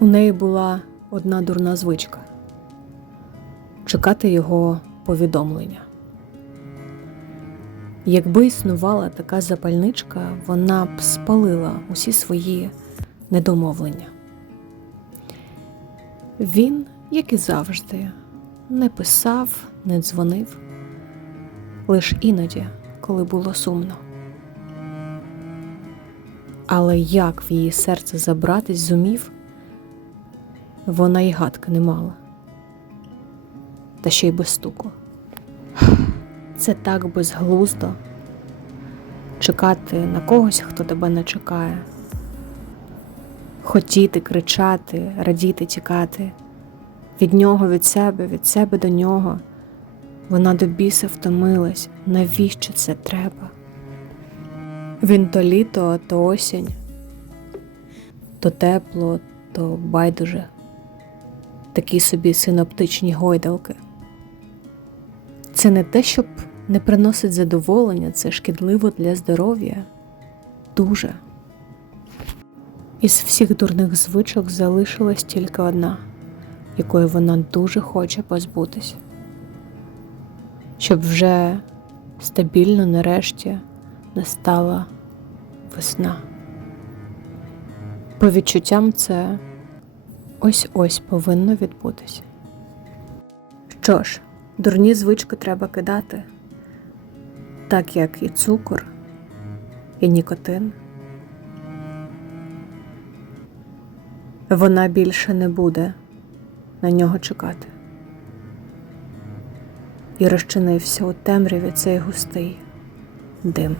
У неї була одна дурна звичка чекати його повідомлення. Якби існувала така запальничка, вона б спалила усі свої недомовлення. Він, як і завжди, не писав, не дзвонив, лиш іноді, коли було сумно. Але як в її серце забратись зумів, вона й гадки не мала. Та ще й без стуку. Це так безглуздо чекати на когось, хто тебе не чекає. Хотіти, кричати, радіти, тікати. Від нього, від себе, від себе до нього. Вона до біса втомилась. Навіщо це треба? Він то літо, то осінь, то тепло, то байдуже. Такі собі синоптичні гойдалки. Це не те, щоб не приносить задоволення, це шкідливо для здоров'я. Дуже. Із всіх дурних звичок залишилась тільки одна, якої вона дуже хоче позбутись. Щоб вже стабільно нарешті настала весна. По відчуттям це ось-ось повинно відбутися. Що ж, дурні звички треба кидати, так як і цукор, і нікотин. Вона більше не буде на нього чекати. І розчинився у темряві цей густий дим.